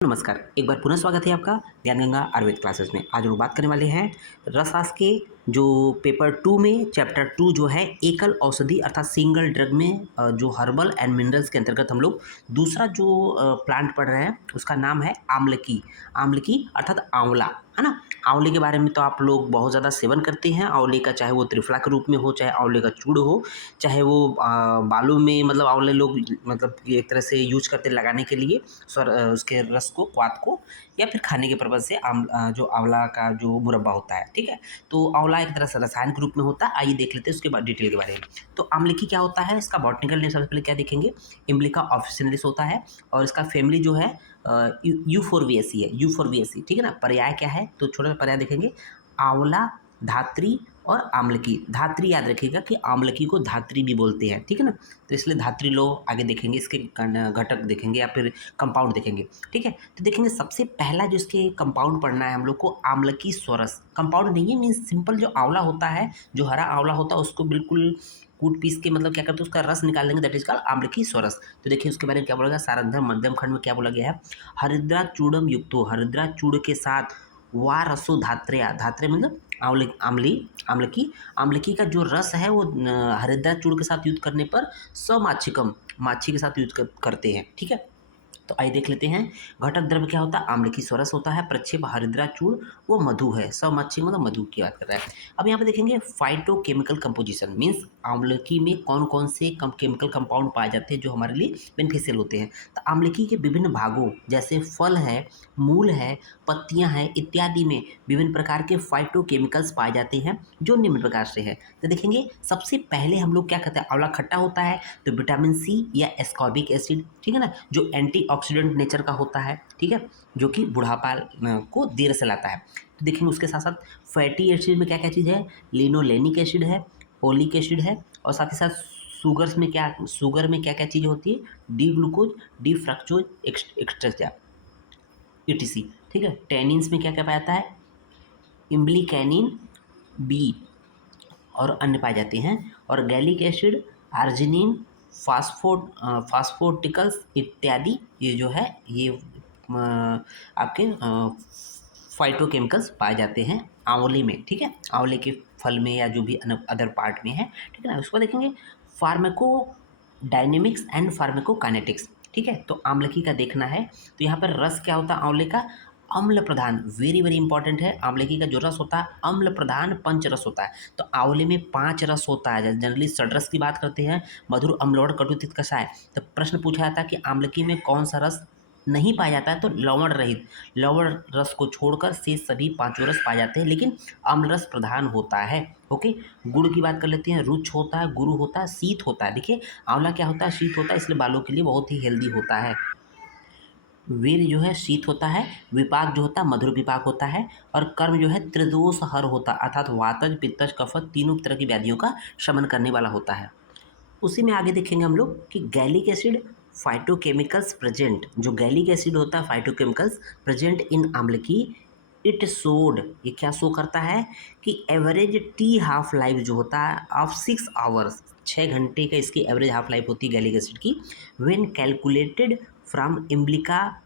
नमस्कार, एक बार पुनः स्वागत है आपका ज्ञान गंगा आयुर्वेद क्लासेस में। आज हम लोग बात करने वाले हैं रसशास्त्र के जो पेपर 2 में चैप्टर 2 जो है एकल औषधि अर्थात सिंगल ड्रग में जो हर्बल एंड मिनरल्स के अंतर्गत हम लोग दूसरा जो प्लांट पढ़ रहे हैं उसका नाम है आमलकी। आमलकी अर्थात आंवला, है ना। आंवले के बारे में तो आप लोग बहुत ज़्यादा सेवन करते हैं आंवले का, चाहे वो त्रिफला के रूप में हो, चाहे आंवले का चूर्ण हो, चाहे वो बालों में मतलब आंवले लोग मतलब एक तरह से यूज करते हैं लगाने के लिए उसके रस को, क्वाथ को, या फिर खाने के पर्पज़ से जो आंवला का जो मुरब्बा होता है, ठीक है। तो आंवला एक तरह से रसायन के रूप में होता है। आइए देख लेते हैं उसके बाद डिटेल के बारे में। तो आमलकी क्या होता है, इसका बॉटनिकल नेम सबसे पहले क्या देखेंगे, इम्ब्लिका ऑफिसिनलिस होता है और इसका फैमिली जो है यूफोरबिएसी है, यूफोरबिएसी, ठीक है ना। पर्याय क्या है, तो छोटा सा पर्याय देखेंगे, आंवला, धात्री और आमलकी। धात्री याद रखिएगा कि आमलकी को धात्री भी बोलते हैं, ठीक है ना। तो इसलिए धात्री लो आगे देखेंगे, इसके घटक देखेंगे या फिर कंपाउंड देखेंगे, ठीक है। तो देखेंगे सबसे पहला जो इसके कंपाउंड पढ़ना है हम लोग को, आमलकी स्वरस। कंपाउंड नहीं है, मीन्स सिंपल जो आंवला होता है, जो हरा आंवला होता है उसको बिल्कुल कूट पीस के मतलब क्या करते हैं उसका रस निकाल देंगे, दैट इज कॉल्ड आमलकी स्वरस। तो देखिए उसके बारे में क्या बोला गया, सारंधर मध्यम खंड में क्या बोला गया है, हरिद्रा चूड़म युक्तो, हरिद्रा चूड़ के साथ वा रसो धात्रेया, धात्रे मतलब आमलकी, आमलकी का जो रस है वो हरिद्रा चूड़ के साथ यूज करने पर समाच्छिकम, माछी के साथ यूज करते हैं, ठीक है। तो आइए देख लेते हैं, घटक द्रव्य क्या होता है, आमलकी स्वरस होता है, प्रक्षेप हरिद्रा चूर्ण, वो मधु है, समच्छी मतलब मधु की बात कर रहा है। अब यहाँ पे देखेंगे फाइटोकेमिकल कंपोजिशन, मीन्स आमलकी में कौन कौन से केमिकल कंपाउंड पाए जाते हैं जो हमारे लिए बेनिफिशियल होते हैं। तो आमलकी के विभिन्न भागों जैसे फल है, मूल है, पत्तियां हैं इत्यादि में विभिन्न प्रकार के फाइटोकेमिकल्स पाए जाते हैं जो निम्न प्रकार से है। तो देखेंगे सबसे पहले हम लोग क्या कहते हैं, आंवला खट्टा होता है तो विटामिन सी या एस्कॉर्बिक एसिड, ठीक है ना, जो एंटीऑक्सीडेंट नेचर का होता है, ठीक है, जो कि बुढ़ापा को देर से लाता है। तो देखेंगे उसके साथ साथ फैटी एसिड में क्या क्या चीज़ है, लिनोलेनिक एसिड है, ओलिक एसिड है, और साथ ही साथ शुगर में क्या क्या चीज़ होती है, D glucose, D fructose extra etc, ठीक है। टैनिन्स में क्या क्या पाया जाता है, इम्ब्लिकैनिन बी और अन्य पाए जाते हैं, और गैलिक एसिड, आर्जिनिन, फास्फोटिकल्स इत्यादि ये जो है ये आपके फाइटोकेमिकल्स पाए जाते हैं आंवले में, ठीक है, आंवले के फल में या जो भी अदर पार्ट में है, ठीक है ना। उसको देखेंगे फार्मेको डायनेमिक्स एंड फार्मेकोकाइनेटिक्स, ठीक है। तो आमलकी का देखना है, तो यहाँ पर रस क्या होता है आंवले का, अम्ल प्रधान, वेरी वेरी इंपॉर्टेंट है। आंवले का जो रस होता है अम्ल प्रधान पंच रस होता है। तो आंवले में 5 रस होता है, जनरली षड्रस की बात करते हैं, मधुर, अम्लवण, कटु, तिक्त, कषाय। तो प्रश्न पूछा जाता है कि आमलकी में कौन सा रस नहीं पाया जाता है, तो लवण रहित, लवण रस को छोड़कर से सभी 5 रस पाए जाते हैं, लेकिन अम्ल रस प्रधान होता है। ओके, गुड़ की बात कर लेते हैं, रुच होता है, गुरु होता है, शीत होता है। देखिए आंवला क्या होता है, शीत होता है, इसलिए बालों के लिए बहुत ही हेल्दी होता है। वीर जो है शीत होता है, विपाक जो होता है मधुर विपाक होता है, और कर्म जो है त्रिदोष हर होता है, अर्थात वातज, पित्तज, कफत तीनों तरह की व्याधियों का शमन करने वाला होता है। उसी में आगे देखेंगे हम लोग कि गैलिक एसिड फाइटोकेमिकल्स प्रेजेंट, जो गैलिक एसिड होता है phytochemicals present in amalaki, it showed, ये क्या शो करता है कि एवरेज टी हाफ लाइफ जो होता है ऑफ 6 आवर्स, 6 घंटे का इसकी एवरेज हाफ लाइफ होती है गैलिक एसिड की, व्हेन कैलकुलेटेड फ्रॉम इम्ब्लिका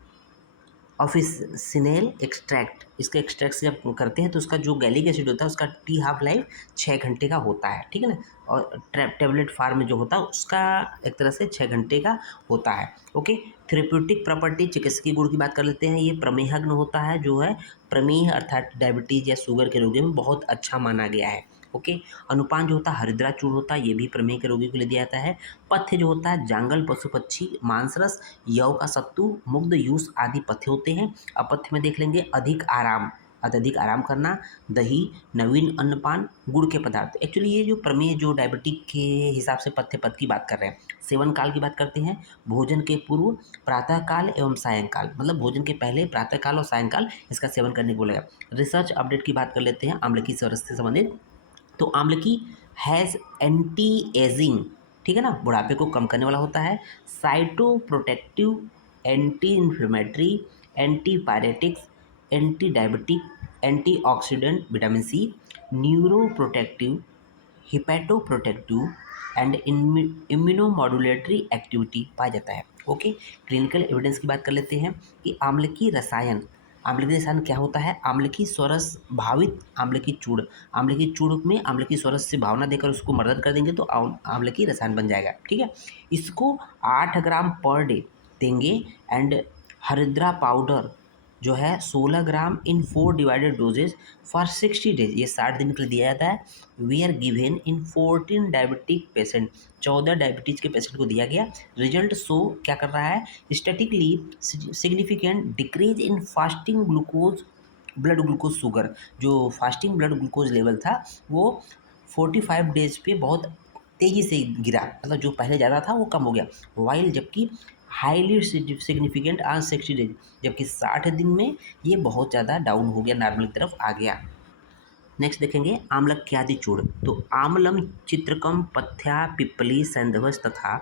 ऑफिसिनेल एक्सट्रैक्ट, इसके एक्सट्रैक्ट से जब करते हैं तो उसका जो गैलिक एसिड होता है उसका टी हाफ लाइफ 6 घंटे का होता है, ठीक है ना। और टेबलेट फार्म में जो होता है उसका एक तरह से 6 घंटे का होता है। ओके, थेरेप्यूटिक प्रॉपर्टी, चिकित्सकीय गुण की बात कर लेते हैं, ये प्रमेहग्न होता है, जो है प्रमेह अर्थात डायबिटीज या शुगर के रोगियों में बहुत अच्छा माना गया है। ओके, अनुपान जो होता है हरिद्रा चूर्ण होता है, ये भी प्रमेह के रोगी को ले दिया जाता है। पथ्य जो होता है जांगल, पशु पक्षी, मांसरस, यव का सत्तू, मुग्ध, यूस आदि पथ्य होते हैं। अपथ्य में देख लेंगे अधिक आराम, अत्यधिक आराम करना, दही, नवीन अन्नपान, गुड़ के पदार्थ। एक्चुअली ये जो प्रमेय जो डायबिटिक के हिसाब से पथ्य पद की बात कर रहे हैं। सेवन काल की बात करते हैं, भोजन के पूर्व, प्रातःकाल एवं सायंकाल, मतलब भोजन के पहले प्रातःकाल और सायंकाल इसका सेवन करने को बोलेगा। रिसर्च अपडेट की बात कर लेते हैं आम्लकी स्वरस से संबंधित। तो आम्लकी हैज़ एंटी एजिंग, ठीक है ना, बुढ़ापे को कम करने वाला होता है, cytoprotective, anti inflammatory, antipyretics, antidiabetic, antioxidant vitamin C, neuroprotective, hepatoprotective and immunomodulatory activity पाया जाता है। ओके, क्लिनिकल एविडेंस की बात कर लेते हैं कि आम्लकी रसायन, आम्लकी रसायन क्या होता है? आम्लकी स्वरस भावित आम्लकी चूर्ण, आम्लकी चूर्ण में आम्लकी स्वरस से भावना देकर उसको मर्दन कर देंगे तो आम्लकी रसायन बन जाएगा। ठीक है, इसको 8 ग्राम पर डे देंगे एंड हरिद्रा पाउडर जो है 16 gram in 4 divided doses for 60 days, ये 60 दिन के लिए दिया जाता है। We are given in 14 diabetic patient, 14 diabetes के पेशेंट को दिया गया। रिजल्ट शो क्या कर रहा है? Statically significant decrease in fasting glucose, blood glucose sugar, जो फास्टिंग ब्लड ग्लूकोज लेवल था वो 45 डेज पे बहुत तेज़ी से गिरा, मतलब जो पहले ज़्यादा था वो कम हो गया। वाइल जबकि हाईली सिग्निफिकेंट आज 60 डेज, जबकि 60 दिन में ये बहुत ज़्यादा डाउन हो गया, नॉर्मल की तरफ आ गया। नेक्स्ट देखेंगे आम्लक्यादि चूर्ण। तो आम्लम चित्रकम पथ्या पिप्पली सैंधवस तथा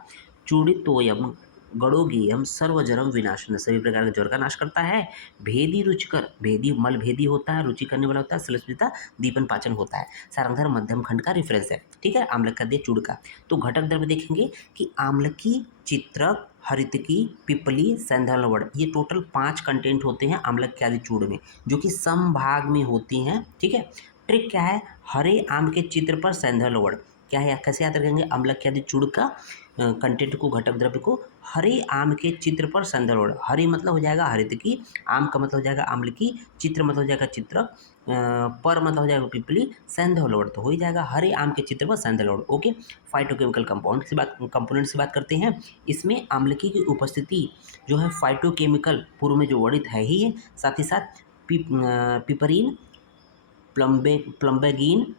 चूड़ितोयम गड़ोगेयम सर्वजरम विनाशन, सभी प्रकार के ज्वर का नाश करता है। भेदी रुचिकर, भेदी मल भेदी होता है, रुचि करने वाला होता है, सलस्मिता दीपन पाचन होता है। सारंगधर मध्यम खंड का रेफरेंस है। ठीक है, आम्लक्यादि चूर्ण का। तो घटक द्रव्य देखेंगे कि आम्लकी, चित्रक, हरितकी, पिपली, सैंधवलवड़, ये टोटल 5 कंटेंट होते हैं आम्लक्यादि चूर्ण में, जो कि समभाग में होती हैं। ठीक है, ट्रिक क्या है? हरे आम के चित्र पर सैंधवलवड़, क्या है, कैसे याद रखेंगे? आम्लक्यादि चूर्ण का कंटेंट को, घटक द्रव्य को, हरे आम के चित्र पर सैंधवलवड़, हरे मतलब हो जाएगा हरितकी, आम का मतलब हो जाएगा आम्लकी, चित्र मतलब हो जाएगा चित्रक, पर मतलब हो जाएगा पिपली, सैंधवलवड़ तो हो ही जाएगा हरे आम के चित्र पर सैंधवलवड़। ओके, फाइटोकेमिकल कंपाउंड की बात, कंपोनेंट से बात करते हैं। इसमें आम्लकी की उपस्थिति जो है फाइटोकेमिकल पूर्व में जो वर्णित है ही है, साथ ही साथ पिपरीन, प्लम्बेगिन,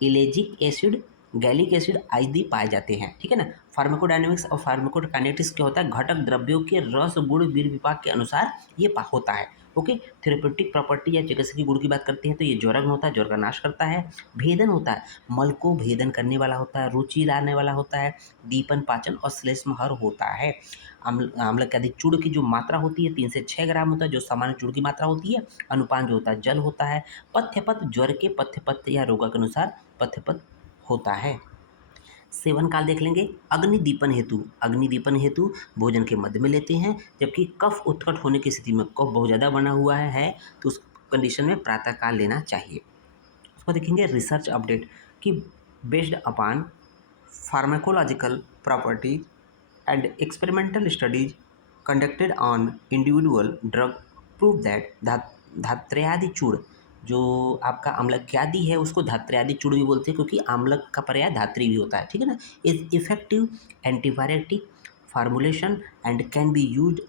इलेजिक एसिड, गैलिक एसिड आदि पाए जाते हैं। ठीक है ना। फार्माकोडायनेमिक्स और फार्माकोकाइनेटिक्स क्या होता है? घटक द्रव्यों के रस गुण वीर विपाक के अनुसार ये होता है। ओके, थेरेप्यूटिक प्रॉपर्टी या चिकित्सकीय गुण की बात करते हैं तो ये ज्वरग्न होता है, ज्वर का नाश करता है। भेदन होता है, मल को भेदन करने वाला होता है, रुचि लाने वाला होता है, दीपन पाचन और श्लेष्महर होता है। आम्लक्यादि चूर्ण की जो मात्रा होती है 3 से 6 ग्राम होता है, जो सामान्य चूर्ण की मात्रा होती है। अनुपान जो होता है जल होता है। पथ्यपथ ज्वर के पथ्यपथ या रोग के अनुसार पथ्यपथ होता है। सेवन काल देख लेंगे। अग्निदीपन हेतु, अग्निदीपन हेतु भोजन के मध्य में लेते हैं, जबकि कफ उत्कट होने की स्थिति में, कफ बहुत ज़्यादा बना हुआ है तो उस कंडीशन में प्रातः काल लेना चाहिए। उसको देखेंगे रिसर्च अपडेट कि based upon pharmacological property and experimental studies conducted on individual drug prove that Dhatryadi churna, जो आपका आम्लक्यादि है उसको धात्र्यादि चूर्ण भी बोलते हैं, क्योंकि आम्लक का पर्याय धात्री भी होता है। ठीक है ना। Is effective antibiotic formulation and can be use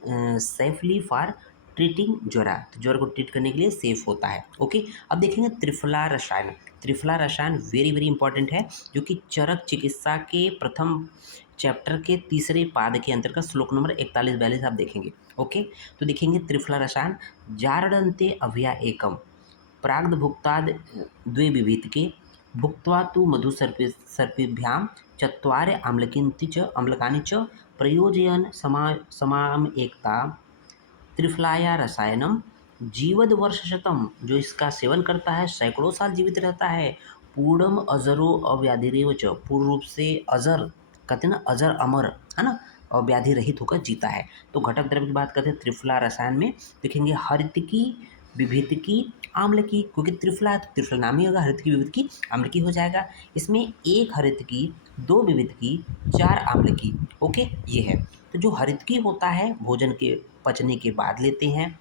safely for treating jwara, तो ज्वर को ट्रीट करने के लिए सेफ होता है। ओके, अब देखेंगे त्रिफला रसायन। त्रिफला रसायन वेरी वेरी इंपॉर्टेंट है, जो कि चरक चिकित्सा के प्रथम चैप्टर के तीसरे पाद के अंतर्गत श्लोक नंबर 41-42 आप देखेंगे। ओके, तो देखेंगे त्रिफला रसायन जारडन्ते अभ्या एकम प्राग्ध भुक्ताद द्वे विभीतिके भुक्त्वा तु मधुसर्पिभ्याम चत्वारे अम्लकानि च प्रयोजयन समाम एकता त्रिफलाया रसायनम जीवद वर्ष शतम, जो इसका सेवन करता है सैकड़ों साल जीवित रहता है। पूर्णम अजरो अव्याधिरेव च, पूर्ण रूप से अजर, कहते हैं ना अजर अमर, है ना, और व्याधि रहित होकर जीता है। तो घटक द्रव्य की बात करते हैं त्रिफला रसायन में, देखेंगे हरितकी, विभितकी, आम्लकी, क्योंकि त्रिफला है तो त्रिफला नाम ही होगा, हरितकी विभितकी आम्लकी हो जाएगा। इसमें 1 हरितकी, 2 विभितकी, 4 आम्लकी। ओके, ये है। तो जो हरितकी होता है भोजन के पचने के बाद लेते हैं,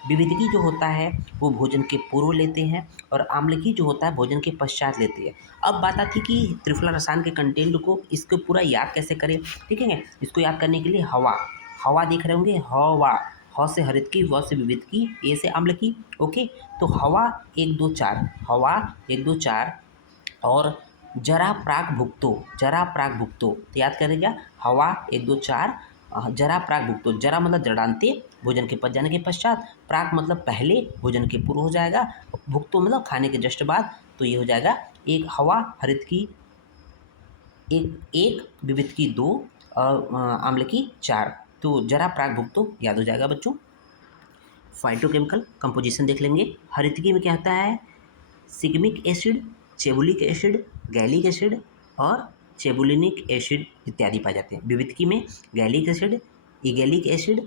विविधकी जो होता है वो भोजन के पूर्व लेते हैं, और आम्लकी जो होता है भोजन के पश्चात लेते हैं। अब बात आती है कि त्रिफला रसायन के कंटेंट को, इसको पूरा याद कैसे करें? ठीक है, इसको याद करने के लिए हवा, हवा देख रहे होंगे, हवा, ह से हरितकी, व से विविधकी, ए से आम्लकी। ओके, तो हवा 1 2 4, हवा 1 2 4, और जरा प्राक भुक्तो, जरा प्राक भुक्तो, तो याद करेगा हवा 1 2 4, जरा प्राक भुक्तो, जरा मतलब जड़ांते, भोजन के पच जाने के पश्चात, प्राक मतलब पहले, भोजन के पूर्व हो जाएगा, भुक्तो मतलब खाने के जस्ट बाद, तो ये हो जाएगा एक हवा हरित की एक विविध की 2 और आम्ल की 4, तो जरा प्राक भुक्तो याद हो जाएगा बच्चों। फाइटोकेमिकल कंपोजिशन देख लेंगे। हरितकी में क्या होता है? सिग्मिक acid, chebulic acid, gallic acid और चेबुलिनिक एसिड इत्यादि पाए जाते हैं। विविधकी में गैलिक एसिड, इगेलिक acid,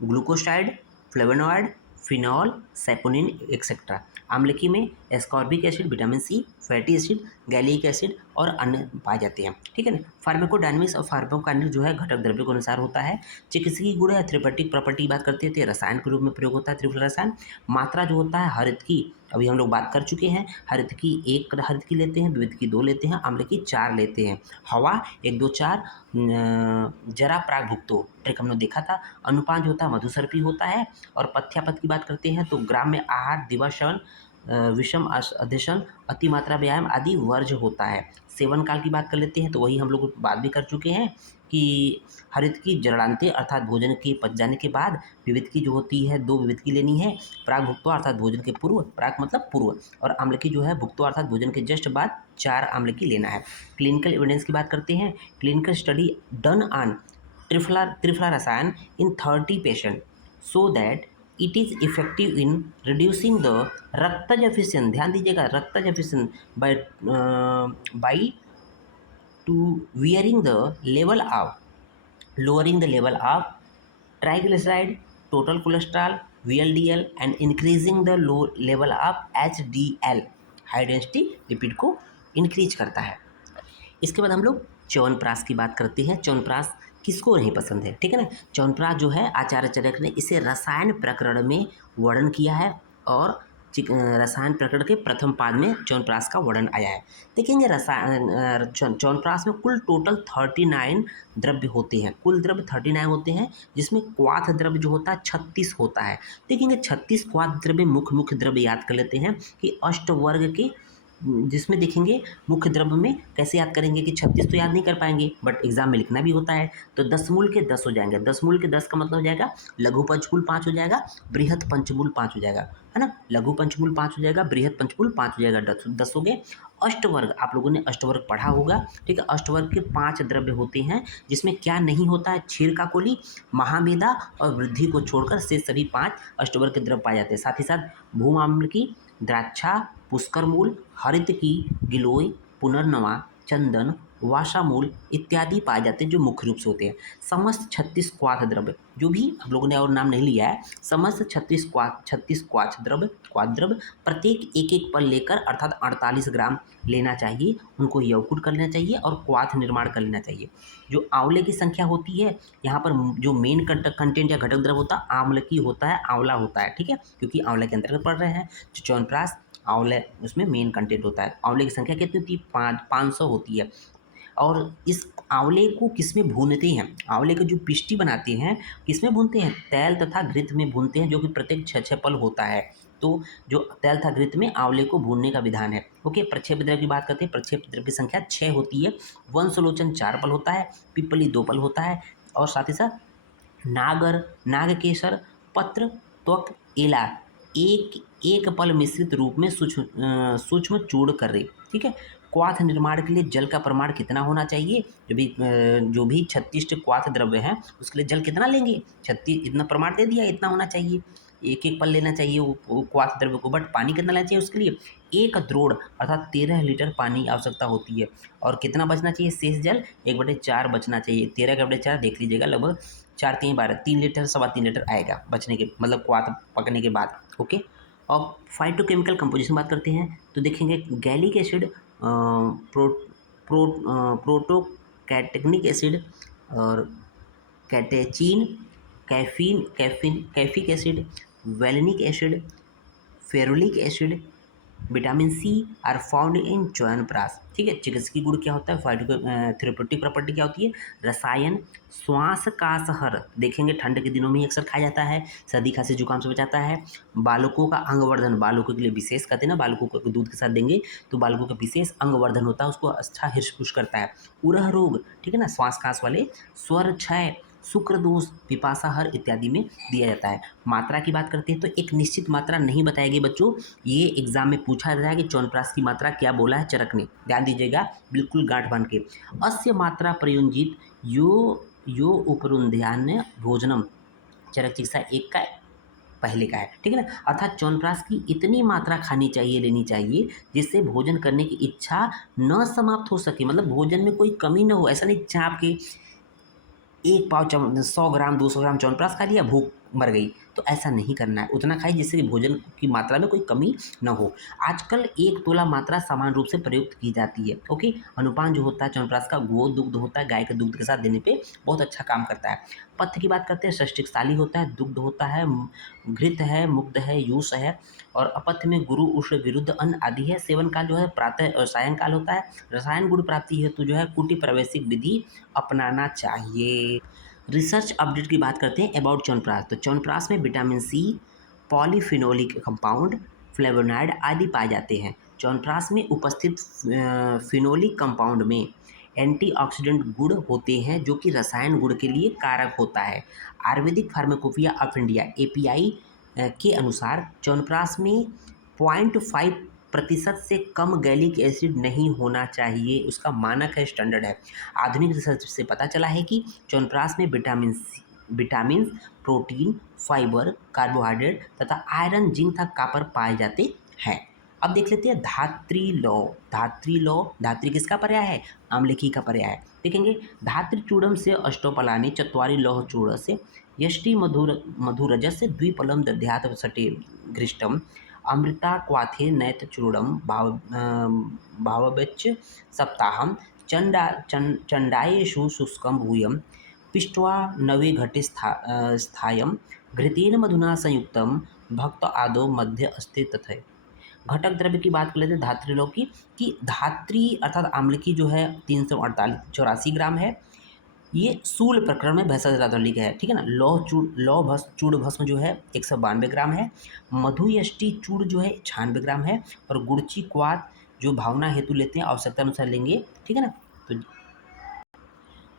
glucoside, flavonoid, phenol, saponin et cetera. आम्लकी में ascorbic acid, vitamin C, fatty acid, gallic acid और अन्य पाए जाते हैं। ठीक है ना। फार्माकोडायनामिक्स और फार्माकोकाइनेटिक्स जो है घटक द्रव्य के अनुसार होता है। चिकित्सकीय गुण है, थेरेपेटिक प्रॉपर्टी की बात करते हैं तो रसायन के रूप में प्रयोग होता है त्रिफला रसायन। मात्रा जो होता है हरितकी, अभी हम लोग बात कर चुके हैं, हरितकी 1 हरितकी लेते हैं, विविधकी 2 लेते हैं, आम्लकी 4 लेते हैं। हवा 1 2 4, जरा प्राग भुक्तो ट्रिक हमने देखा था। अनुपान जो होता है मधुसर्पी होता है। और पथ्यापथ की बात करते हैं तो ग्राम में आहार, दिवाश्रवण, विषम अधिशन, अतिमात्रा व्यायाम आदि वर्ज्य होता है। सेवन काल की बात कर लेते हैं तो वही हम लोग बात भी कर चुके हैं कि हरित की जरणांते अर्थात भोजन के पच जाने के बाद, विविध की जो होती है 2 विविध की लेनी है, प्राग भुक्तो अर्थात भोजन के पूर्व, प्राग मतलब पूर्व, और आम्ल की जो है भुक्तो अर्थात भोजन के जस्ट बाद 4 आम्ल की लेना है। क्लिनिकल एविडेंस की बात करते हैं, clinical study done on Triphala Rasayana in 30 patient so that it is effective in reducing the raktaja efficiency, ध्यान दीजिएगा, raktaja efficiency by to wearing the level of lowering the level of triglyceride, total cholesterol, VLDL and increasing the low level of HDL, high density lipid को increase करता है। इसके बाद हम लोग च्यवनप्राश की बात करते हैं। च्यवनप्राश किसको नहीं पसंद है, ठीक है ना। च्यवनप्राश जो है आचार्य चरक ने इसे रसायन प्रकरण में वर्णन किया है और रसायन प्रकरण के प्रथम पाद में च्यवनप्राश का वर्णन आया है। देखेंगे रसायन च्यवनप्राश में कुल टोटल 39 द्रव्य होते हैं, कुल द्रव्य 39 होते हैं, जिसमें क्वाथ द्रव्य जो होता है 36 होता है। देखेंगे 36 क्वाथ द्रव्य, मुख्य मुख्य द्रव्य याद कर लेते हैं कि अष्टवर्ग के, जिसमें देखेंगे मुख्य द्रव्य में कैसे याद करेंगे कि 36 तो याद नहीं कर पाएंगे, बट एग्जाम में लिखना भी होता है। तो 10 मूल के 10 हो जाएंगे, 10 मूल के 10 का मतलब हो जाएगा लघु पंचमूल 5 हो जाएगा, बृहत पंचमूल 5 हो जाएगा, है ना। लघु पंचमूल 5 हो जाएगा, बृहत पंचमूल 5 हो जाएगा, 10 हो गए। अष्टवर्ग, आप लोगों ने अष्टवर्ग पढ़ा होगा, ठीक है। अष्टवर्ग के 5 द्रव्य होते हैं, जिसमें क्या नहीं होता है, क्षीर का कोली, महामेदा और वृद्धि को छोड़कर से सभी 5 अष्टवर्ग के द्रव्य पाए जाते हैं। साथ ही साथ भूमाम्ल की, द्राक्षा, पुष्करमूल, हरित की, गिलोय, पुनर्नवा, चंदन, वाशामूल इत्यादि पाए जाते हैं, जो मुख्य रूप से होते हैं। समस्त 36 क्वाथ द्रव्य, जो भी हम लोगों ने और नाम नहीं लिया है, समस्त 36 क्वाथ द्रव्य प्रत्येक एक एक पल लेकर अर्थात 48 ग्राम लेना चाहिए, उनको यवकुट कर लेना चाहिए और क्वाथ निर्माण कर लेना चाहिए। जो आंवले की संख्या होती है, यहाँ पर जो मेन कंटेंट या घटक द्रव्य होता है आम्ल की होता है, आंवला होता है, ठीक है, क्योंकि आंवले के अंतर्गत पढ़ रहे हैं। जो च्यवनप्राश आंवले, उसमें मेन कंटेंट होता है। आंवले की संख्या कितनी होती है, 500 होती है। और इस आंवले को किसमें भूनते हैं, आंवले का जो पिष्टी बनाते हैं किसमें भूनते हैं, तेल तथा घृत में भूनते हैं, जो कि प्रत्येक 6 पल होता है। तो जो तेल तथा घृत में आंवले को भूनने का विधान है। ओके, प्रक्षेप द्रव्य की बात करते हैं। प्रक्षेप द्रव्य की संख्या 6 होती है। वंशलोचन 4 पल होता है, पिपली 2 पल होता है, और साथ ही साथ नागर, नागकेसर, पत्र, त्वक, एला एक एक पल मिश्रित रूप में सूक्ष्म चूर्ण कर रहे, ठीक है। क्वाथ निर्माण के लिए जल का प्रमाण कितना होना चाहिए, जो भी 36 क्वाथ द्रव्य हैं उसके लिए जल कितना लेंगे, 36, इतना प्रमाण दे दिया, इतना होना चाहिए, एक एक पल लेना चाहिए वो क्वाथ द्रव्य को। बट पानी कितना लेना चाहिए उसके लिए, 1 द्रोण अर्थात 13 लीटर पानी आवश्यकता होती है। और कितना बचना चाहिए, शेष जल 1/4 बचना चाहिए। 13 का 1/4 देख लीजिएगा, लगभग 4 3 12 3 लीटर, 3.25 लीटर आएगा बचने के, मतलब क्वाथ पकने के बाद। ओके, और फाइटोकेमिकल कंपोजिशन बात करते हैं तो देखेंगे गैलिक एसिड, प्रोटोकैटेनिक एसिड और कैटेचीन, कैफिक एसिड, वैलेनिक acid, ferulic acid, vitamin C are found in Chyawanprash, ठीक है। चिकित्सकीय गुण क्या होता है, थेरेप्यूटिक प्रॉपर्टी क्या होती है, रसायन श्वास कासहर, देखेंगे ठंड के दिनों में ही अक्सर खाया जाता है, सर्दी खांसी जुकाम से बचाता है। बालकों का अंगवर्धन, बालकों के लिए विशेष कहते हैं ना, बालकों को दूध के साथ देंगे तो बालकों का विशेष अंगवर्धन होता है, उसको अच्छा हृष्ट पुष्ट करता है। उरह रोग, ठीक है ना, श्वास कास वाले, स्वर क्षय, शुक्र दोष, पिपासाहर इत्यादि में दिया जाता है। मात्रा की बात करते हैं तो एक निश्चित मात्रा नहीं बताएगी बच्चों, ये एग्जाम में पूछा जाता है कि च्यवनप्राश की मात्रा क्या बोला है चरक ने, ध्यान दीजिएगा, बिल्कुल गांठ बांध के। अस्य मात्रा प्रयुंजित यो उपरुंध्यान्य भोजनम, चरक चिकित्सा 1 का पहले का है, ठीक है ना। अर्थात च्यवनप्राश की इतनी मात्रा खानी चाहिए, लेनी चाहिए, जिससे भोजन करने की इच्छा न समाप्त हो सके, मतलब भोजन में कोई कमी न हो। ऐसा नहीं चाप के एक पाव 100 ग्राम 200 ग्राम च्यवनप्राश खा लिया, भूख मर गई। तो ऐसा नहीं करना है, उतना खाइए जिससे कि भोजन की मात्रा में कोई कमी न हो। आजकल 1 तोला मात्रा समान रूप से प्रयुक्त की जाती है। ओके, अनुपान जो होता है च्यवनप्राश का गो दुग्ध होता है, गाय के दुग्ध के साथ देने पे बहुत अच्छा काम करता है। पथ्य की बात करते हैं, षष्टिकशाली होता है, दुग्ध होता है, घृत है, मुग्ध है, यूष है, और अपथ्य में गुरु उष्ण विरुद्ध अन्न आदि है। सेवन काल जो है प्रातः और सायंकाल होता है। रसायन गुण प्राप्ति हेतु जो है कुटी प्रवेशिक विधि अपनाना चाहिए। रिसर्च अपडेट की बात करते हैं अबाउट च्यवनप्राश। तो च्यवनप्राश में vitamin C, polyphenolic compound, flavonoid आदि पाए जाते हैं। च्यवनप्राश में उपस्थित फिनोलिक कंपाउंड में एंटीऑक्सीडेंट गुण होते हैं जो कि रसायन गुण के लिए कारक होता है। Ayurvedic pharmacopoeia of India API के अनुसार च्यवनप्राश में 0.5% से कम गैलिक एसिड नहीं होना चाहिए, उसका मानक है, स्टैंडर्ड है। आधुनिक रिसर्च से पता चला है कि च्यवनप्राश में विटामिन, प्रोटीन, फाइबर, कार्बोहाइड्रेट तथा आयरन, जिंक तथा कॉपर पाए जाते हैं। अब देख लेते हैं धात्री लौ। धात्री लौ, धात्री किसका पर्याय है? आम्लकी का पर्याय है। देखेंगे, धात्री चूड़म से अष्टोपलानि चत्वारि लौह चूड़ से यष्टि मधुरजस्य द्विपलम दध्यात सटे घृष्टम अमृता क्वाथे नैत चूड़म भाववेच्च सप्ताहम चंडायेषु शुष्कम भूयम पिष्ट्वा नवे घटे स्थायम घृतेन मधुना संयुक्तम भक्त आदो मध्य अस्ति तथे। घटक द्रव्य की बात कर लेते हैं धात्री लौह की, कि धात्री अर्थात आम्लकी जो है 384 ग्राम है। ये सूल प्रकरण में भैंसालिक है, ठीक है ना। लौह चूड़ भस्म जो है 192 ग्राम है। मधुयष्टि चूड़ जो है 96 ग्राम है। और गुड़ची क्वाथ जो भावना हेतु लेते हैं, आवश्यकता अनुसार लेंगे, ठीक है ना। तो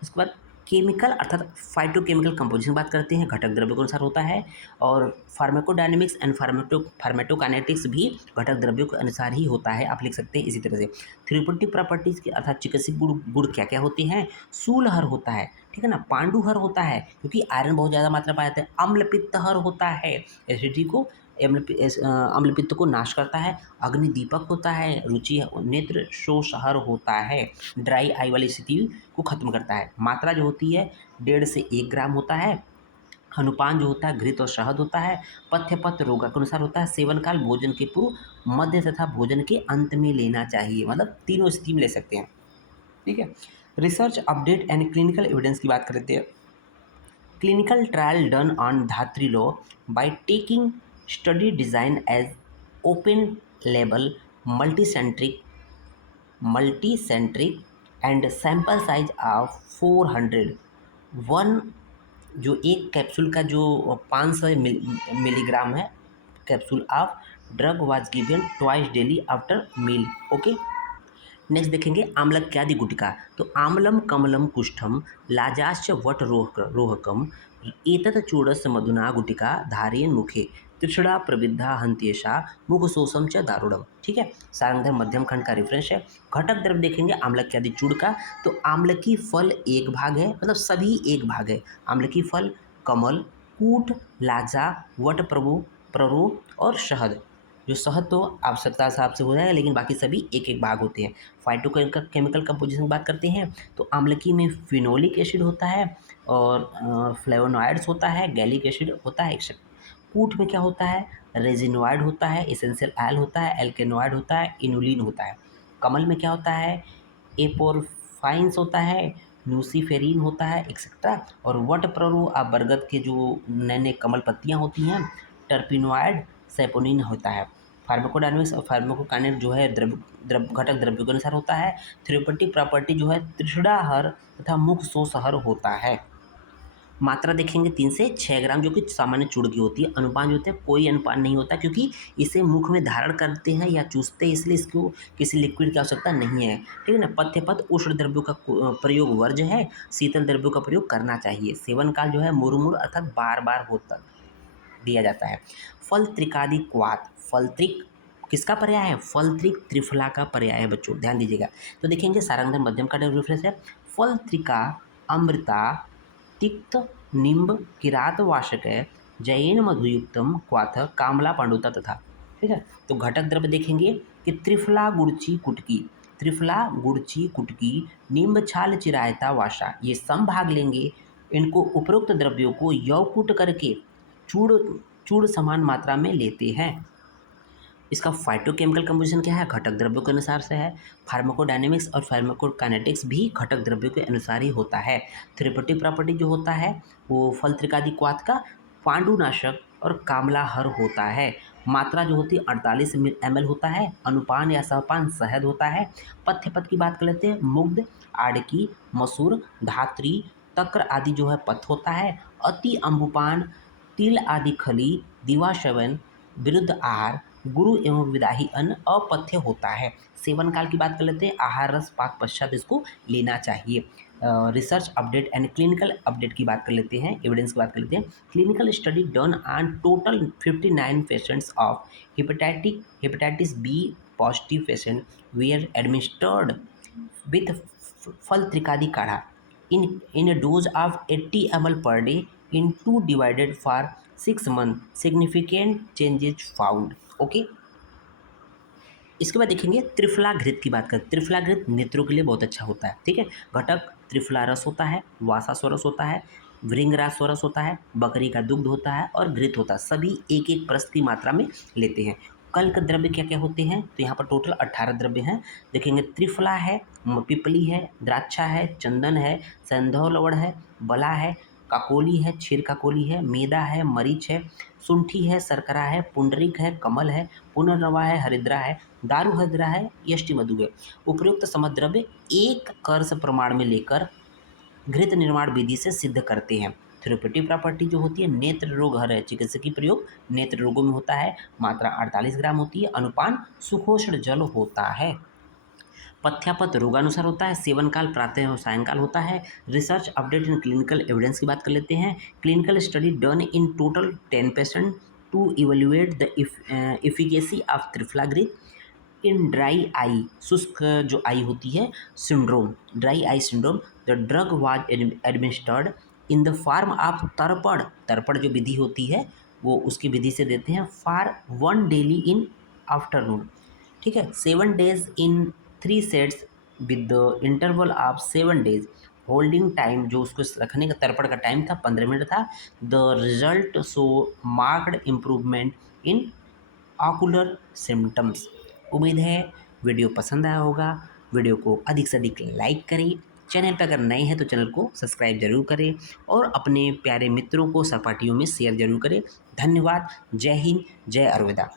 उसके बाद केमिकल अर्थात फाइटोकेमिकल कंपोजिशन बात करते हैं, घटक द्रव्यों के अनुसार होता है। और फार्माकोडायनेमिक्स एंड फार्मेटोकाइनेटिक्स भी घटक द्रव्यों के अनुसार ही होता है, आप लिख सकते हैं इसी तरह से। थ्योरेटिक प्रॉपर्टीज के अर्थात चिकित्सक गुण क्या क्या होते हैं? सूलहर होता है, ठीक है ना। पांडुहर होता है क्योंकि आयरन बहुत ज़्यादा मात्रा पाया जाता है। अम्लपित्तहर होता है, एसिडिटी को अम्लपित्त को नाश करता है। अग्निदीपक होता है, रुचि नेत्र शोषहर होता है, ड्राई आई वाली स्थिति को खत्म करता है। मात्रा जो होती है 1.5 से 1 ग्राम होता है। अनुपान जो होता है घृत और शहद होता है। पथ्य पथ रोग के अनुसार होता है। सेवन काल भोजन के पूर्व, मध्य तथा भोजन के अंत में लेना चाहिए, मतलब तीनों स्थिति में ले सकते हैं, ठीक है। Research update and clinical evidence की बात करते हैं। Clinical trial done on Dhatrilo by taking study design as open label, multicentric and sample size of 400। One जो एक कैप्सूल का जो 500 मिलीग्राम है, capsule of drug was given twice daily after meal. Okay, next देखेंगे आम्लक्यादि गुटिका। तो आम्लम Kamalam कुष्ठम लाजाश्च what रोहकम एतत् चूड़स्य मधुना गुटिका धारेन मुखे तृष्णा प्रविद्धा हंत्येषा मुख शोषम च दारुणम, ठीक है। सारंगधर मध्यम खंड का रेफरेंस है। घटक द्रव्य देखेंगे आम्लक्यादि चूड़ का। तो आम्लकी फल एक भाग है, मतलब सभी एक भाग है। आम्लकी फल, कमल, कूट, लाजा, वट प्ररो और शहद। जो शहद तो आवश्यकता हिसाब से हो जाएगा, लेकिन बाकी सभी एक एक भाग होते हैं। फाइटोकेमिकल कंपोजिशन की बात करते हैं तो आम्लकी में फिनोलिक एसिड होता है और फ्लेवोनॉइड्स होता है, गैलिक एसिड होता है, एक्सेट्रा। कूट में क्या होता है? रेजिनॉइड होता है, एसेंशियल ऑयल होता है, एल्केनॉइड होता है, इनुलिन होता है। कमल में क्या होता है? एपोरफाइंस होता है, ल्यूसीफेरिन होता है, एक्सेट्रा। और वट प्ररो आप बरगद के जो नए नए कमल पत्तियाँ होती हैं, टर्पिनॉइड, सेपोनिन होता है। फार्माकोडायनेमिक्स और फार्माकोकाइनेट जो है घटक द्रव्यों के अनुसार होता है। थ्योरेटिक प्रॉपर्टी जो है तृष्णाहर तथा मुख शोषहर होता है। मात्रा देखेंगे 3 से 6 ग्राम जो कि सामान्य चूड़ की होती है। अनुपान जो होता है कोई अनुपान नहीं होता क्योंकि इसे मुख में धारण करते हैं या चूसते हैं, इसलिए इसको किसी लिक्विड की आवश्यकता नहीं है, ठीक है ना। पथ्य पथ उष्ण द्रव्यों का प्रयोग वर्ज्य है, शीतल द्रव्यों का प्रयोग करना चाहिए। सेवन काल जो है मुरमुर अर्थात बार बार होता दिया जाता है। फल त्रिकादि क्वाथ, फलत्रिक किसका पर्याय है? फलत्रिक त्रिफला का पर्याय है बच्चों, ध्यान दीजिएगा। तो देखेंगे सारंगधर मध्यम का रेफरेंस है। फल त्रिका अमृता तिक्त निम्ब किरात वाशक है जैन मधुयुक्तम क्वाथ कामला पांडुता तथा, ठीक है। तो घटक द्रव्य देखेंगे कि त्रिफला गुड़ची कुटकी, त्रिफला गुड़ची कुटकी, निम्ब छाल चिरायता वाशा, ये सम भाग लेंगे इनको उपरोक्त द्रव्यों को यौकुट करके चूड़ चूड़ समान मात्रा में लेते हैं। इसका फाइटोकेमिकल कंपोजिशन क्या है, घटक द्रव्यों के अनुसार से है। फार्माकोडायनेमिक्स और फार्माकोकाइनेटिक्स भी घटक द्रव्यों के अनुसार ही होता है। थेरेप्यूटिक प्रॉपर्टी जो होता है वो फल त्रिकादि क्वाथ का पांडुनाशक और कामलाहर होता है। मात्रा जो होती है 48 ml होता है। अनुपान या सहपान शहद होता है। पथ्य पद की बात कर लेते हैं, मुग्ध, आड़की, मसूर, धात्री, तक्र आदि जो है पथ होता है। अति अम्बुपान, तिल आदि खली, दिवाश्रवण, विरुद्ध आहार, गुरु एवं विदाही अन्न अपथ्य होता है। सेवन काल की बात कर लेते हैं, आहार रस पाक पश्चात इसको लेना चाहिए। Research update and clinical update की बात कर लेते हैं, एविडेंस की बात कर लेते हैं। Clinical study done on total 59 patients of hepatitis B positive patient were administered with फल त्रिकादि काढ़ा in a dose of 80 ml per day in 2 divided for 6 months significant changes found। Okay, इसके बाद देखेंगे त्रिफला घृत की बात करें। त्रिफला घृत नेत्रों के लिए बहुत अच्छा होता है, ठीक है। घटक त्रिफला रस होता है, वासास्वरस होता है, भृंगरास्वरस होता है, बकरी का दुग्ध होता है और घृत होता है। सभी एक एक परस्त की मात्रा में लेते हैं। कल्क द्रव्य क्या क्या होते हैं, तो यहाँ पर टोटल 18 द्रव्य हैं। देखेंगे त्रिफला है, पिपली है, द्राक्षा है, चंदन है, संधव लवण है, बला है, काकोली है, क्षीर काकोली है, मेदा है, मरीच है, सुंठी है, सरकरा है, पुंडरीक है, कमल है, पुनर्नवा है, हरिद्रा है, दारू हरिद्रा है, यष्टि मधु है। उपयुक्त समद्रव्य एक कर्स प्रमाण में लेकर घृत निर्माण विधि से सिद्ध करते हैं। थेरेप्यूटिक प्रॉपर्टी जो होती है, नेत्र रोग हर चिकित्सकीय प्रयोग नेत्र रोगों में होता है। मात्रा 48 ग्राम होती है। अनुपान सुखोष्ण जल होता है। पथ्यापथ रोगानुसार होता है। सेवन काल प्रातः और सायंकाल होता है। Research update and clinical evidence की बात कर लेते हैं। Clinical study done in total 10 patient to evaluate the efficacy of Triphalaghrita in dry eye, शुष्क जो आई होती है syndrome, dry eye syndrome. The drug was administered in the form of tarpana, tarpana जो विधि होती है वो उसकी विधि से देते हैं। फॉर 1 डेली इन आफ्टरनून, ठीक है। 7 days in 3 sets with the interval of 7 days। Holding time जो उसको रखने का तर्पण का टाइम था 15 मिनट था। The result so marked improvement in ocular symptoms. उम्मीद है वीडियो पसंद आया होगा। वीडियो को अधिक से अधिक लाइक करें। चैनल पर अगर नए हैं तो चैनल को सब्सक्राइब जरूर करें और अपने प्यारे मित्रों को सहपाठियों में शेयर जरूर करें। धन्यवाद। जय हिंद, जय आयुर्वेदा।